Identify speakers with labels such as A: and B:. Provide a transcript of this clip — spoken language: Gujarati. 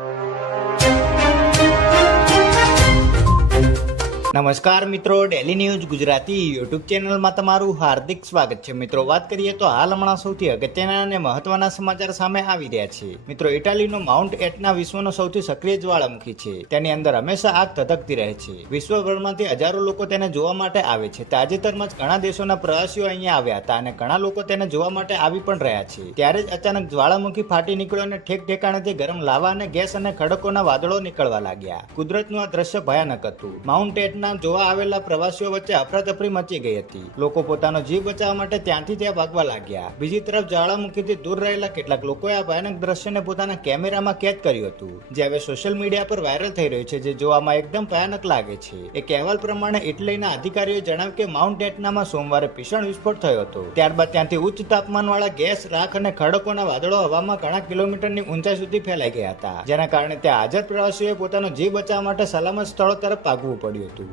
A: you. નમસ્કાર મિત્રો ડેલી ન્યૂઝ ગુજરાતી યુટ્યુબ ચેનલમાં તમારું હાર્દિક સ્વાગત છે. મિત્રો, વાત કરીએ તો હાલ હમણાં સૌથી અગત્યના અને મહત્વના સમાચાર સામે આવી રહ્યા છે. મિત્રો, ઇટાલીનો માઉન્ટ એટના વિશ્વનો સૌથી સક્રિય જ્વાળામુખી છે. તેની અંદર હંમેશા આગ ધધકતી રહે છે. વિશ્વભરમાંથી હજારો લોકો તેને જોવા માટે આવે છે. તાજેતરમાં જ ઘણા દેશોના પ્રવાસીઓ અહીંયા આવ્યા હતા અને ઘણા લોકો તેને જોવા માટે આવી પણ રહ્યા છે. ત્યારે જ અચાનક જ્વાળામુખી ફાટી નીકળ્યો અને ઠેક ઠેકાણેથી ગરમ લાવા અને ગેસ અને ખડકોના વાદળો નીકળવા લાગ્યા. કુદરતનું આ દ્રશ્ય ભયાનક હતું. માઉન્ટ એટના જોવા આવેલા પ્રવાસીઓ વચ્ચે અફરાતફરી મચી ગઈ હતી. લોકો પોતાનો જીવ બચાવવા માટે ત્યાંથી ત્યાં ભાગવા લાગ્યા. બીજી તરફ જ્વાળામુખીથી દૂર રહેલા કેટલાક લોકોએ આ ભયાનક દ્રશ્યને પોતાના કેમેરામાં કેદ કર્યું હતું. જે હવે સોશિયલ મીડિયા પર વાયરલ થઈ રહ્યું છે, જે જોવામાં એકદમ ભયાનક લાગે છે. એક અહેવાલ પ્રમાણે ઇટલીના અધિકારીઓએ જણાવ્યું કે માઉન્ટ એટનામાં સોમવારે ભીષણ વિસ્ફોટ થયો હતો. ત્યારબાદ ત્યાંથી ઉચ્ચ તાપમાનવાળા ગેસ, રાખ અને ખડકોના વાદળો હવામાં ઘણા કિલોમીટરની ઊંચાઈ સુધી ફેલાઈ ગયા હતા, જેના કારણે ત્યાં હાજર પ્રવાસીઓએ પોતાનો જીવ બચાવવા માટે સલામત સ્થળો તરફ ભાગવું પડ્યું હતું.